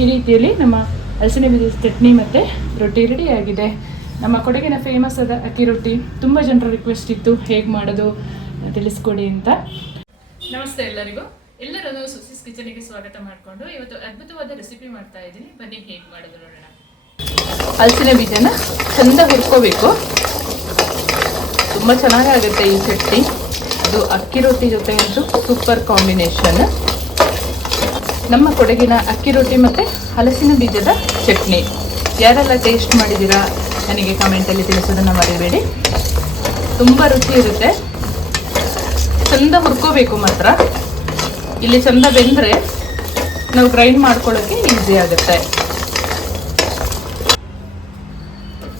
ಈ ರೀತಿಯಲ್ಲಿ ನಮ್ಮ ಹಲಸಿನ ಬೀಜದ ಚಟ್ನಿ ಮತ್ತು ರೊಟ್ಟಿ ರೆಡಿ ಆಗಿದೆ. ನಮ್ಮ ಕೊಡಗಿನ ಫೇಮಸ್ ಆದ ಅಕ್ಕಿ ರೊಟ್ಟಿ ತುಂಬ ಜನರ ರಿಕ್ವೆಸ್ಟ್ ಇತ್ತು. ಹೇಗೆ ಮಾಡೋದು ತಿಳಿಸ್ಕೊಡಿ ಅಂತ. ನಮಸ್ತೆ ಎಲ್ಲರಿಗೂ. ಎಲ್ಲರನ್ನು ಸುಸಿಸ್ ಕಿಚನಿಗೆ ಸ್ವಾಗತ ಮಾಡಿಕೊಂಡು ಇವತ್ತು ಅದ್ಭುತವಾದ ರೆಸಿಪಿ ಮಾಡ್ತಾ ಇದ್ದೀನಿ. ಬನ್ನಿ ಹೇಗೆ ಮಾಡೋದು ನೋಡೋಣ. ಹಲಸಿನ ಬೀಜನ ಚಂದ ಹುರ್ಕೋಬೇಕು. ತುಂಬ ಚೆನ್ನಾಗಾಗುತ್ತೆ ಈ ಚಟ್ನಿ. ಅದು ಅಕ್ಕಿ ರೊಟ್ಟಿ ಜೊತೆ ಅಂತೂ ಸೂಪರ್ ಕಾಂಬಿನೇಷನ್ ನಮ್ಮ ಕೊಡಗಿನ ಅಕ್ಕಿ ರೊಟ್ಟಿ ಮತ್ತು ಹಲಸಿನ ಬೀಜದ ಚಟ್ನಿ. ಯಾರೆಲ್ಲ ಟೇಸ್ಟ್ ಮಾಡಿದ್ದೀರಾ ನನಗೆ ಕಮೆಂಟಲ್ಲಿ ತಿಳಿಸೋದನ್ನು ಮರಿಬೇಡಿ. ತುಂಬ ರುಚಿ ಇರುತ್ತೆ. ಚಂದ ಹುರ್ಕೋಬೇಕು ಮಾತ್ರ. ಇಲ್ಲಿ ಚಂದ ಬೆಂದರೆ ನಾವು ಗ್ರೈಂಡ್ ಮಾಡ್ಕೊಳ್ಳೋಕ್ಕೆ ಈಸಿ ಆಗುತ್ತೆ.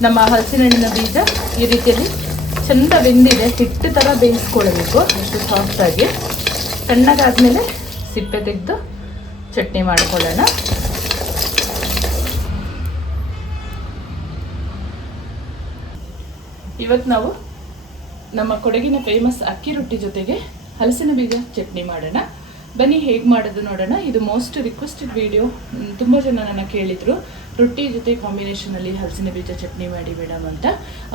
ನಮ್ಮ ಹಲಸಿನ ಬೀಜ ಈ ರೀತಿಯಲ್ಲಿ ಚಂದ ಬೆಂದಿದೆ. ಹಿಟ್ಟು ಥರ ಬೇಯಿಸ್ಕೊಳ್ಬೇಕು ಅಷ್ಟು ಸಾಫ್ಟಾಗಿ ತಣ್ಣಗಾದ್ಮೇಲೆ ಸಿಪ್ಪೆ ತೆಗೆದು ಚಟ್ನಿ ಮಾಡ್ಕೊಳ್ಳೋಣ. ಇವತ್ತು ನಾವು ನಮ್ಮ ಕೊಡಗಿನ ಫೇಮಸ್ ಅಕ್ಕಿ ರೊಟ್ಟಿ ಜೊತೆಗೆ ಹಲಸಿನ ಬೀಜ ಚಟ್ನಿ ಮಾಡೋಣ. ಬನ್ನಿ ಹೇಗೆ ಮಾಡೋದು ನೋಡೋಣ. ಇದು ಮೋಸ್ಟ್ ರಿಕ್ವೆಸ್ಟೆಡ್ ವಿಡಿಯೋ ತುಂಬ ಜನ ನನ್ನ ಕೇಳಿದರು, ರೊಟ್ಟಿ ಜೊತೆ ಕಾಂಬಿನೇಷನಲ್ಲಿ ಹಲಸಿನ ಬೀಜ ಚಟ್ನಿ ಮಾಡಿ ಮೇಡಮ್ ಅಂತ.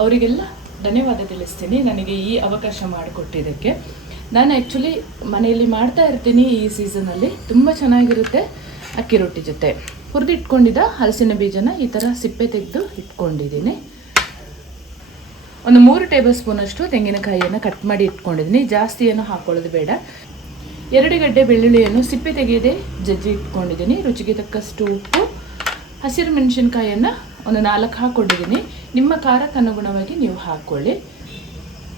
ಅವರಿಗೆಲ್ಲ ಧನ್ಯವಾದ ತಿಳಿಸ್ತೀನಿ. ನನಗೆ ಈ ಅವಕಾಶ ಮಾಡಿಕೊಟ್ಟಿದ್ದಕ್ಕೆ. ನಾನು ಆ್ಯಕ್ಚುಲಿ ಮನೆಯಲ್ಲಿ ಮಾಡ್ತಾ ಇರ್ತೀನಿ ಈ ಸೀಸನಲ್ಲಿ ತುಂಬ ಚೆನ್ನಾಗಿರುತ್ತೆ ಅಕ್ಕಿ ರೊಟ್ಟಿ ಜೊತೆ. ಹುರಿದಿಟ್ಕೊಂಡಿದ್ದ ಹಲಸಿನ ಬೀಜನ ಈ ಥರ ಸಿಪ್ಪೆ ತೆಗೆದು ಇಟ್ಕೊಂಡಿದ್ದೀನಿ. ಒಂದು ಮೂರು ಟೇಬಲ್ ಸ್ಪೂನಷ್ಟು ತೆಂಗಿನಕಾಯಿಯನ್ನು ಕಟ್ ಮಾಡಿ ಇಟ್ಕೊಂಡಿದ್ದೀನಿ. ಜಾಸ್ತಿ ಏನು ಹಾಕೊಳ್ಳೋದು ಬೇಡ. ಎರಡು ಗಡ್ಡೆ ಬೆಳ್ಳುಳ್ಳಿಯನ್ನು ಸಿಪ್ಪೆ ತೆಗೆಯದೆ ಜಜ್ಜಿ ಇಟ್ಕೊಂಡಿದ್ದೀನಿ. ರುಚಿಗೆ ತಕ್ಕಷ್ಟು ಉಪ್ಪು, ಹಸಿರು ಮೆಣಸಿನ್ಕಾಯನ್ನು ಒಂದು ನಾಲ್ಕು ಹಾಕ್ಕೊಂಡಿದ್ದೀನಿ. ನಿಮ್ಮ ಖಾರಕ್ಕೆ ಅನುಗುಣವಾಗಿ ನೀವು ಹಾಕ್ಕೊಳ್ಳಿ.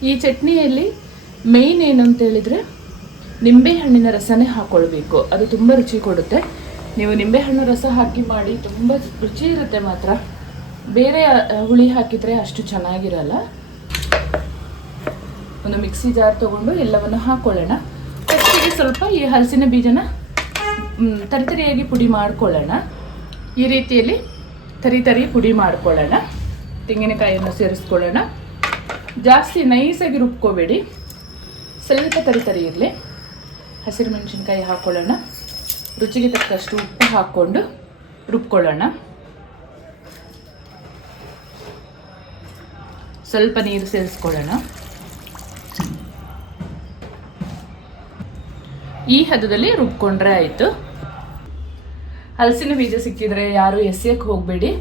ಈ ಚಟ್ನಿಯಲ್ಲಿ ಮೇಯ್ನ್ ಏನಂತೇಳಿದರೆ, ನಿಂಬೆಹಣ್ಣಿನ ರಸನೇ ಹಾಕ್ಕೊಳ್ಬೇಕು ಅದು ತುಂಬ ರುಚಿ ಕೊಡುತ್ತೆ. ನೀವು ನಿಂಬೆಹಣ್ಣು ರಸ ಹಾಕಿ ಮಾಡಿ, ತುಂಬ ರುಚಿ ಇರುತ್ತೆ ಮಾತ್ರ. ಬೇರೆ ಹುಳಿ ಹಾಕಿದರೆ ಅಷ್ಟು ಚೆನ್ನಾಗಿರಲ್ಲ. ಒಂದು ಮಿಕ್ಸಿ ಜಾರ್ ತೊಗೊಂಡು ಎಲ್ಲವನ್ನು ಹಾಕ್ಕೊಳ್ಳೋಣ ಫಸ್ಟಿಗೆ ಸ್ವಲ್ಪ ಈ ಹಲಸಿನ ಬೀಜನ ತರಿತರಿಯಾಗಿ ಪುಡಿ ಮಾಡ್ಕೊಳ್ಳೋಣ. ಈ ರೀತಿಯಲ್ಲಿ ತರಿ ತರಿ ಪುಡಿ ಮಾಡ್ಕೊಳ್ಳೋಣ. ತೆಂಗಿನಕಾಯಿಯನ್ನು ಸೇರಿಸ್ಕೊಳ್ಳೋಣ. ಜಾಸ್ತಿ ನೈಸಾಗಿ ರುಬ್ಕೋಬೇಡಿ. ಸ್ವಲ್ಪ ತರಿ ತರಿ ಇರಲಿ. ಹಸಿರು ಮೆಣಸಿನ್ಕಾಯಿ ಹಾಕ್ಕೊಳ್ಳೋಣ ರುಚಿಗೆ ತಕ್ಕಷ್ಟು ಉಪ್ಪು ಹಾಕ್ಕೊಂಡು ರುಬ್ಕೊಳ್ಳೋಣ. ಸ್ವಲ್ಪ ನೀರು ಸೇರಿಸ್ಕೊಳ್ಳೋಣ. ಈ ಹದದಲ್ಲಿ ರುಬ್ಕೊಂಡ್ರೆ ಆಯಿತು. ಹಲಸಿನ ಬೀಜ ಸಿಕ್ಕಿದ್ರೆ ಯಾರು ಎಸೆಯಕ್ಕೆ ಹೋಗಬೇಡಿ.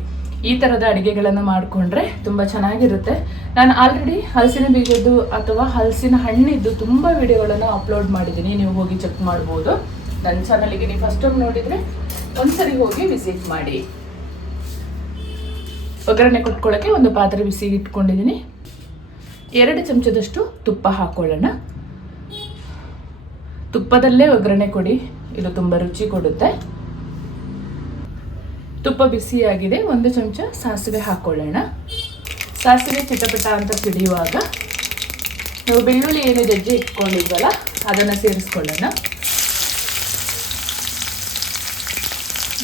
ಈ ಥರದ ಅಡುಗೆಗಳನ್ನು ಮಾಡಿಕೊಂಡ್ರೆ ತುಂಬ ಚೆನ್ನಾಗಿರುತ್ತೆ. ನಾನು ಆಲ್ರೆಡಿ ಹಲಸಿನ ಬೀಜದ್ದು ಅಥವಾ ಹಲಸಿನ ಹಣ್ಣಿದ್ದು ತುಂಬ ವಿಡಿಯೋಗಳನ್ನು ಅಪ್ಲೋಡ್ ಮಾಡಿದ್ದೀನಿ. ನೀವು ಹೋಗಿ ಚೆಕ್ ಮಾಡ್ಬೋದು. ನನ್ನ ಚಾನಲಿಗೆ ನೀವು ಫಸ್ಟ್ ಟೈಮ್ ನೋಡಿದರೆ ಒಂದ್ಸರಿ ಹೋಗಿ ವಿಸಿಟ್ ಮಾಡಿ. ಒಗ್ಗರಣೆ ಕೊಟ್ಕೊಳ್ಳೋಕ್ಕೆ ಒಂದು ಪಾತ್ರೆ ಬಿಸಿ ಇಟ್ಕೊಂಡಿದ್ದೀನಿ. ಎರಡು ಚಮಚದಷ್ಟು ತುಪ್ಪ ಹಾಕ್ಕೊಳ್ಳೋಣ ತುಪ್ಪದಲ್ಲೇ ಒಗ್ಗರಣೆ ಕೊಡಿ. ಇದು ತುಂಬ ರುಚಿ ಕೊಡುತ್ತೆ. ತುಪ್ಪ ಬಿಸಿಯಾಗಿದೆ, ಒಂದು ಚಮಚ ಸಾಸಿವೆ ಹಾಕ್ಕೊಳ್ಳೋಣ ಸಾಸಿವೆ ಚಿಟಪಟ ಅಂತ ಸಿಡಿಯುವಾಗ ನಾವು ಬೆಳ್ಳುಳ್ಳಿ ಏನು ಜಜ್ಜಿ ಇಟ್ಕೊಂಡಿದ್ವಲ್ಲ, ಅದನ್ನು ಸೇರಿಸ್ಕೊಳ್ಳೋಣ.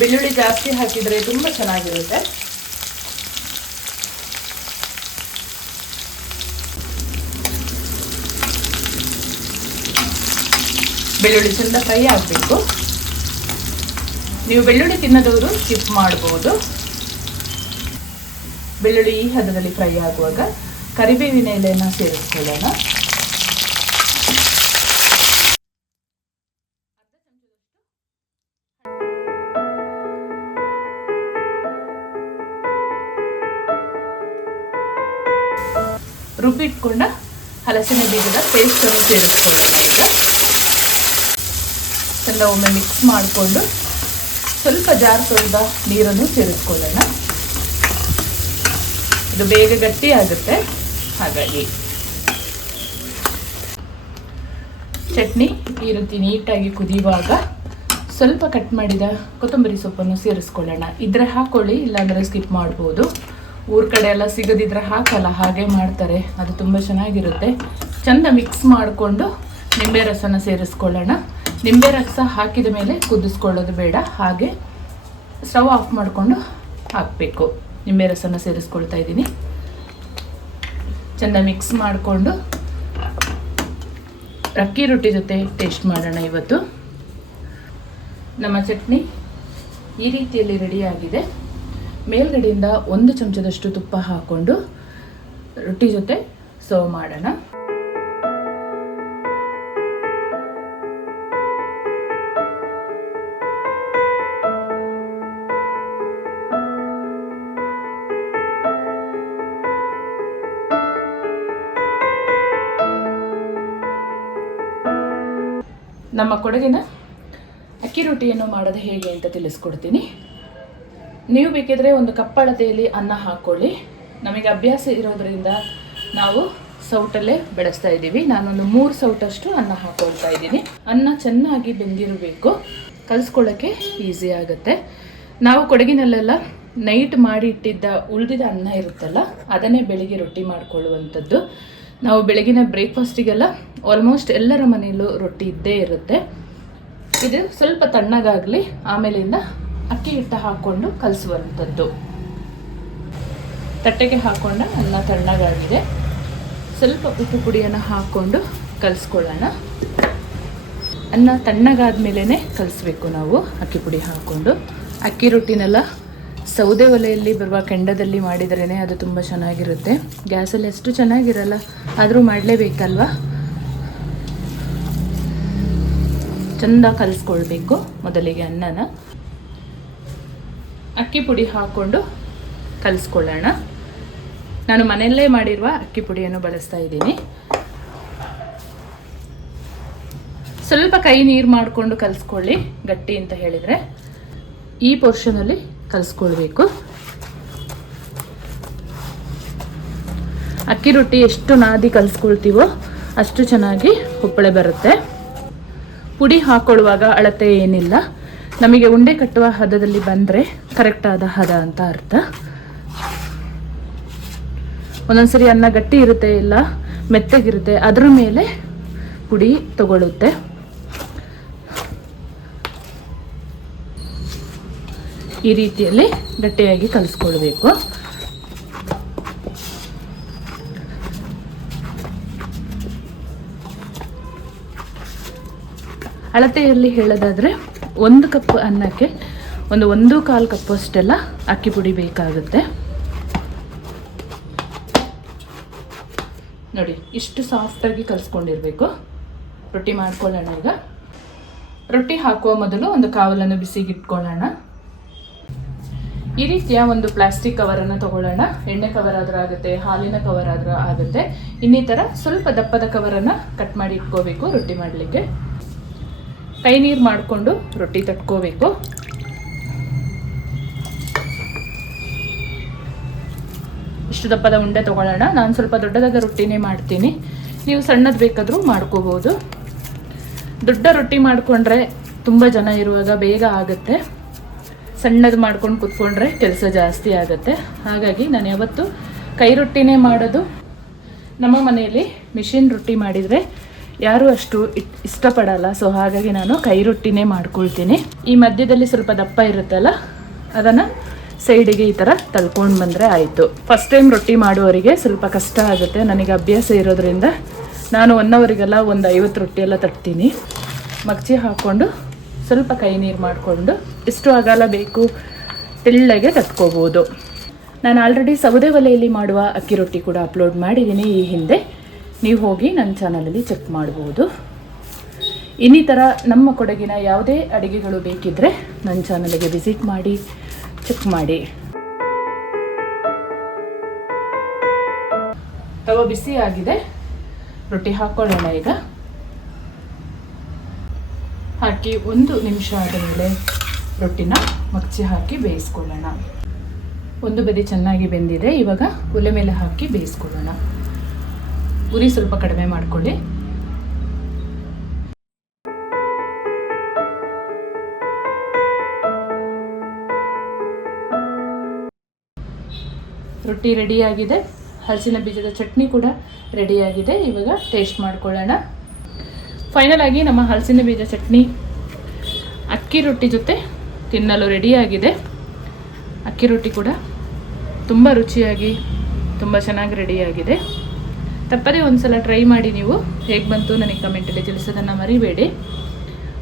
ಬೆಳ್ಳುಳ್ಳಿ ಜಾಸ್ತಿ ಹಾಕಿದರೆ ತುಂಬ ಚೆನ್ನಾಗಿರುತ್ತೆ. ಬೆಳ್ಳುಳ್ಳಿ ಚಂದ ಫ್ರೈ ಆಗಬೇಕು. ನೀವು ಬೆಳ್ಳುಳ್ಳಿ ತಿನ್ನದವರು ಸ್ಕಿಪ್ ಮಾಡ್ಬೋದು. ಬೆಳ್ಳುಳ್ಳಿ ಈ ಹದದಲ್ಲಿ ಫ್ರೈ ಆಗುವಾಗ ಕರಿಬೇವಿನ ಎಲೆಯನ್ನ ಸೇರಿಸ್ಕೊಳ್ಳೋಣ. ರುಬ್ಬಿಟ್ಕೊಂಡ ಹಲಸಿನ ಬೀಜದ ಪೇಸ್ಟನ್ನು ಸೇರಿಸ್ಕೊಳ್ಳೋಣ ಈಗ. ಎಲ್ಲ ಒಮ್ಮೆ ಮಿಕ್ಸ್ ಮಾಡಿಕೊಂಡು ಸ್ವಲ್ಪ ಜಾರ್ ತೊಳೆದ ನೀರನ್ನು ಸೇರಿಸ್ಕೊಳ್ಳೋಣ. ಇದು ಬೇಗ ಗಟ್ಟಿ ಆಗುತ್ತೆ. ಹಾಗಾಗಿ ಚಟ್ನಿ ಈ ರೀತಿ ನೀಟಾಗಿ ಕುದಿಯುವಾಗ ಸ್ವಲ್ಪ ಕಟ್ ಮಾಡಿದ ಕೊತ್ತಂಬರಿ ಸೊಪ್ಪನ್ನು ಸೇರಿಸ್ಕೊಳ್ಳೋಣ. ಇದ್ರೆ ಹಾಕೊಳ್ಳಿ, ಇಲ್ಲಾಂದರೆ ಸ್ಕಿಪ್ ಮಾಡ್ಬೋದು. ಊರ ಕಡೆ ಎಲ್ಲ ಸಿಗದಿದ್ರೆ ಹಾಕಲ್ಲ, ಹಾಗೆ ಮಾಡ್ತಾರೆ. ಅದು ತುಂಬ ಚೆನ್ನಾಗಿರುತ್ತೆ. ಚೆಂದ ಮಿಕ್ಸ್ ಮಾಡಿಕೊಂಡು ನಿಂಬೆ ರಸನ ಸೇರಿಸ್ಕೊಳ್ಳೋಣ. ನಿಂಬೆ ರಸ ಹಾಕಿದ ಮೇಲೆ ಕುದಿಸ್ಕೊಳ್ಳೋದು ಬೇಡ. ಹಾಗೆ ಸ್ಟವ್ ಆಫ್ ಮಾಡಿಕೊಂಡು ಹಾಕಬೇಕು. ನಿಂಬೆ ರಸನ ಸೇರಿಸ್ಕೊಳ್ತಾ ಇದ್ದೀನಿ. ಚೆಂದ ಮಿಕ್ಸ್ ಮಾಡಿಕೊಂಡು ಅಕ್ಕಿ ರೊಟ್ಟಿ ಜೊತೆ ಟೇಸ್ಟ್ ಮಾಡೋಣ ಇವತ್ತು. ನಮ್ಮ ಚಟ್ನಿ ಈ ರೀತಿಯಲ್ಲಿ ರೆಡಿಯಾಗಿದೆ ಮೇಲ್ಗಡೆಯಿಂದ ಒಂದು ಚಮಚದಷ್ಟು ತುಪ್ಪ ಹಾಕ್ಕೊಂಡು ರೊಟ್ಟಿ ಜೊತೆ ಸರ್ವ್ ಮಾಡೋಣ. ನಮ್ಮ ಕೊಡಗಿನ ಅಕ್ಕಿ ರೊಟ್ಟಿಯನ್ನು ಮಾಡೋದು ಹೇಗೆ ಅಂತ ತಿಳಿಸ್ಕೊಡ್ತೀನಿ. ನೀವು ಬೇಕಿದ್ರೆ ಒಂದು ಕಪ್ಪಳತೆಯಲ್ಲಿ ಅನ್ನ ಹಾಕ್ಕೊಳ್ಳಿ ನಮಗೆ ಅಭ್ಯಾಸ ಇರೋದರಿಂದ ನಾವು ಸೌಟಲ್ಲೇ ಬೆಳೆಸ್ತಾ ಇದ್ದೀವಿ. ನಾನೊಂದು ಮೂರು ಸೌಟಷ್ಟು ಅನ್ನ ಹಾಕ್ಕೊಳ್ತಾ ಇದ್ದೀನಿ. ಅನ್ನ ಚೆನ್ನಾಗಿ ಬೆಂದಿರಬೇಕು. ಕಲಿಸ್ಕೊಳ್ಳೋಕ್ಕೆ ಈಸಿ ಆಗುತ್ತೆ. ನಾವು ಕೊಡಗಿನಲ್ಲೆಲ್ಲ ನೈಟ್ ಮಾಡಿ ಇಟ್ಟಿದ್ದ ಉಳಿದಿದ ಅನ್ನ ಇರುತ್ತಲ್ಲ, ಅದನ್ನೇ ಬೆಳಿಗ್ಗೆ ರೊಟ್ಟಿ ಮಾಡಿಕೊಳ್ಳುವಂಥದ್ದು. ನಾವು ಬೆಳಗಿನ ಬ್ರೇಕ್ಫಾಸ್ಟಿಗೆಲ್ಲ ಆಲ್ಮೋಸ್ಟ್ ಎಲ್ಲರ ಮನೆಯಲ್ಲೂ ರೊಟ್ಟಿ ಇದ್ದೇ ಇರುತ್ತೆ. ಇದು ಸ್ವಲ್ಪ ತಣ್ಣಗಾಗಲಿ, ಆಮೇಲಿಂದ ಅಕ್ಕಿ ಹಿಟ್ಟು ಹಾಕ್ಕೊಂಡು ಕಲಿಸುವಂಥದ್ದು. ತಟ್ಟೆಗೆ ಹಾಕೊಂಡ ಅನ್ನ ತಣ್ಣಗಾಗಿದೆ. ಸ್ವಲ್ಪ ಉಪ್ಪು ಪುಡಿಯನ್ನು ಹಾಕ್ಕೊಂಡು ಕಲಿಸ್ಕೊಳ್ಳೋಣ. ಅನ್ನ ತಣ್ಣಗಾದ ಮೇಲೇ ಕಲಿಸ್ಬೇಕು ನಾವು, ಅಕ್ಕಿ ಪುಡಿ ಹಾಕ್ಕೊಂಡು. ಅಕ್ಕಿ ರೊಟ್ಟಿನೆಲ್ಲ ಸೌದೆ ಒಲೆಯಲ್ಲಿ ಬರುವ ಕೆಂಡದಲ್ಲಿ ಮಾಡಿದ್ರೇ ಅದು ತುಂಬ ಚೆನ್ನಾಗಿರುತ್ತೆ. ಗ್ಯಾಸಲ್ಲಿ ಎಷ್ಟು ಚೆನ್ನಾಗಿರಲ್ಲ, ಆದರೂ ಮಾಡಲೇಬೇಕಲ್ವ? ಚೆಂದ ಕಲಿಸ್ಕೊಳ್ಬೇಕು ಮೊದಲಿಗೆ ಅನ್ನನ. ಅಕ್ಕಿ ಪುಡಿ ಹಾಕ್ಕೊಂಡು ಕಲಿಸ್ಕೊಳ್ಳೋಣ. ನಾನು ಮನೆಯಲ್ಲೇ ಮಾಡಿರುವ ಅಕ್ಕಿ ಪುಡಿಯನ್ನು ಬಳಸ್ತಾ ಇದ್ದೀನಿ. ಸ್ವಲ್ಪ ಕೈ ನೀರು ಮಾಡಿಕೊಂಡು ಕಲಿಸ್ಕೊಳ್ಳಿ ಗಟ್ಟಿ ಅಂತ ಹೇಳಿದರೆ. ಈ ಪೋರ್ಷನಲ್ಲಿ ಕಲಿಸ್ಕೊಳ್ಬೇಕು ಅಕ್ಕಿ ರೊಟ್ಟಿ ಎಷ್ಟು ನಾದಿ ಕಲಿಸ್ಕೊಳ್ತೀವೋ ಅಷ್ಟು ಚೆನ್ನಾಗಿ ಹುಪ್ಪಳೆ ಬರುತ್ತೆ. ಪುಡಿ ಹಾಕೊಳ್ಳುವಾಗ ಅಳತೆ ಏನಿಲ್ಲ. ನಮಗೆ ಉಂಡೆ ಕಟ್ಟುವ ಹದದಲ್ಲಿ ಬಂದರೆ ಕರೆಕ್ಟಾದ ಹದ ಅಂತ ಅರ್ಥ. ಒಂದೊಂದ್ಸರಿ ಅನ್ನ ಗಟ್ಟಿ ಇರುತ್ತೆ ಇಲ್ಲ, ಮೆತ್ತಗಿರುತ್ತೆ, ಅದ್ರ ಮೇಲೆ ಪುಡಿ ತಗೊಳ್ಳುತ್ತೆ. ಈ ರೀತಿಯಲ್ಲಿ ಗಟ್ಟಿಯಾಗಿ ಕಲಿಸ್ಕೊಳ್ಬೇಕು. ಅಳತೆಯಲ್ಲಿ ಹೇಳೋದಾದರೆ ಒಂದು ಕಪ್ ಅನ್ನಕ್ಕೆ ಒಂದು ಒಂದು ಕಾಲು ಕಪ್ ಅಷ್ಟೆಲ್ಲ ಅಕ್ಕಿ ಪುಡಿ ಬೇಕಾಗುತ್ತೆ. ನೋಡಿ, ಇಷ್ಟು ಸಾಫ್ಟಾಗಿ ಕಲಿಸ್ಕೊಂಡಿರ್ಬೇಕು. ರೊಟ್ಟಿ ಮಾಡ್ಕೊಳ್ಳೋಣ ಈಗ. ರೊಟ್ಟಿ ಹಾಕುವ ಮೊದಲು ಒಂದು ಕಾವಲನ್ನು ಬಿಸಿಗೆ ಇಟ್ಕೊಳ್ಳೋಣ ಈ ರೀತಿಯ ಒಂದು ಪ್ಲಾಸ್ಟಿಕ್ ಕವರನ್ನು ತಗೊಳ್ಳೋಣ. ಎಣ್ಣೆ ಕವರ್ ಆದ್ರೂ ಆಗುತ್ತೆ, ಹಾಲಿನ ಕವರ್ ಆದ್ರೂ ಆಗುತ್ತೆ. ಇನ್ನಿತರ ಸ್ವಲ್ಪ ದಪ್ಪದ ಕವರನ್ನು ಕಟ್ ಮಾಡಿ ಇಟ್ಕೋಬೇಕು, ರೊಟ್ಟಿ ಮಾಡಲಿಕ್ಕೆ. ಕೈ ನೀರು ಮಾಡಿಕೊಂಡು ರೊಟ್ಟಿ ತಟ್ಕೋಬೇಕು. ಇಷ್ಟು ದಪ್ಪದ ಉಂಡೆ ತಗೊಳ್ಳೋಣ. ನಾನು ಸ್ವಲ್ಪ ದೊಡ್ಡದಾದ ರೊಟ್ಟಿನೇ ಮಾಡ್ತೀನಿ. ನೀವು ಸಣ್ಣದು ಬೇಕಾದರೂ ಮಾಡ್ಕೋಬಹುದು ದೊಡ್ಡ ರೊಟ್ಟಿ ಮಾಡಿಕೊಂಡ್ರೆ ತುಂಬ ಜನ ಇರುವಾಗ ಬೇಗ ಆಗುತ್ತೆ. ಸಣ್ಣದು ಮಾಡ್ಕೊಂಡು ಕುತ್ಕೊಂಡ್ರೆ ಕೆಲಸ ಜಾಸ್ತಿ ಆಗುತ್ತೆ. ಹಾಗಾಗಿ ನಾನು ಯಾವತ್ತು ಕೈ ರೊಟ್ಟಿನೇ ಮಾಡೋದು. ನಮ್ಮ ಮನೆಯಲ್ಲಿ ಮಿಷಿನ್ ರೊಟ್ಟಿ ಮಾಡಿದರೆ ಯಾರೂ ಅಷ್ಟು ಇಷ್ಟಪಡಲ್ಲ. ಸೊ ಹಾಗಾಗಿ ನಾನು ಕೈ ರೊಟ್ಟಿನೇ ಮಾಡ್ಕೊಳ್ತೀನಿ. ಈ ಮಧ್ಯದಲ್ಲಿ ಸ್ವಲ್ಪ ದಪ್ಪ ಇರುತ್ತಲ್ಲ, ಅದನ್ನು ಸೈಡಿಗೆ ಈ ಥರ ತಳ್ಕೊಂಡು ಬಂದರೆ ಆಯಿತು. ಫಸ್ಟ್ ಟೈಮ್ ರೊಟ್ಟಿ ಮಾಡುವವರಿಗೆ ಸ್ವಲ್ಪ ಕಷ್ಟ ಆಗುತ್ತೆ. ನನಗೆ ಅಭ್ಯಾಸ ಇರೋದ್ರಿಂದ ನಾನು ಒನ್ ಅವರಿಗೆಲ್ಲ ಒಂದು ಐವತ್ತು ರೊಟ್ಟಿ ಎಲ್ಲ ತಟ್ತೀನಿ. ಮಗ್ಚಿ ಹಾಕ್ಕೊಂಡು ಸ್ವಲ್ಪ ಕೈ ನೀರು ಮಾಡಿಕೊಂಡು ಎಷ್ಟು ಅಗಲ ಬೇಕು, ತೆಳ್ಳಗೆ ತಟ್ಕೋಬೋದು. ನಾನು ಆಲ್ರೆಡಿ ಸೌದೆ ಒಲೆಯಲ್ಲಿ ಮಾಡುವ ಅಕ್ಕಿ ರೊಟ್ಟಿ ಕೂಡ ಅಪ್ಲೋಡ್ ಮಾಡಿದ್ದೀನಿ ಈ ಹಿಂದೆ ನೀವು ಹೋಗಿ ನನ್ನ ಚಾನಲಲ್ಲಿ ಚೆಕ್ ಮಾಡ್ಬೋದು. ಇನ್ನಿತರ ನಮ್ಮ ಕೊಡಗಿನ ಯಾವುದೇ ಅಡುಗೆಗಳು ಬೇಕಿದ್ದರೆ ನನ್ನ ಚಾನಲಿಗೆ ವಿಸಿಟ್ ಮಾಡಿ ಚೆಕ್ ಮಾಡಿ. ತವ ಬಿಸಿ ಆಗಿದೆ. ರೊಟ್ಟಿ ಹಾಕ್ಕೊಳ್ಳೋಣ ಈಗ. ಹಾಕಿ ಒಂದು ನಿಮಿಷ ಆದ ಮೇಲೆ ರೊಟ್ಟಿನ ಮಗ್ಚಿ ಹಾಕಿ ಬೇಯಿಸ್ಕೊಳ್ಳೋಣ. ಒಂದು ಬದಿ ಚೆನ್ನಾಗಿ ಬೆಂದಿದೆ, ಇವಾಗ ಒಲೆ ಮೇಲೆ ಹಾಕಿ ಬೇಯಿಸ್ಕೊಳ್ಳೋಣ. ಉರಿ ಸ್ವಲ್ಪ ಕಡಿಮೆ ಮಾಡಿಕೊಳ್ಳಿ. ರೊಟ್ಟಿ ರೆಡಿಯಾಗಿದೆ. ಹಲಸಿನ ಬೀಜದ ಚಟ್ನಿ ಕೂಡ ರೆಡಿಯಾಗಿದೆ. ಇವಾಗ ಟೇಸ್ಟ್ ಮಾಡ್ಕೊಳ್ಳೋಣ. ಫೈನಲ್ ಆಗಿ ನಮ್ಮ ಹಲಸಿನ ಬೀಜ ಚಟ್ನಿ. ಅಕ್ಕಿ ರೊಟ್ಟಿ ಜೊತೆ ತಿನ್ನಲು ರೆಡಿಯಾಗಿದೆ ಅಕ್ಕಿ ರೊಟ್ಟಿ ಕೂಡ ತುಂಬ ರುಚಿಯಾಗಿ, ತುಂಬ ಚೆನ್ನಾಗಿ ರೆಡಿಯಾಗಿದೆ ತಪ್ಪದೇ ಒಂದು ಸಲ ಟ್ರೈ ಮಾಡಿ ನೀವು ಹೇಗೆ ಬಂತು ನನಗೆ ಕಮೆಂಟಲ್ಲಿ ತಿಳಿಸೋದನ್ನು ಮರಿಬೇಡಿ.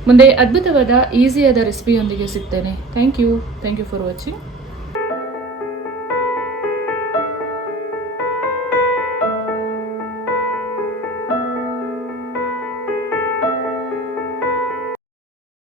ಮುಂದೆ ಅದ್ಭುತವಾದ ಈಸಿಯಾದ ರೆಸಿಪಿಯೊಂದಿಗೆ ಸಿಗ್ತೇನೆ. Thank you thank you for watching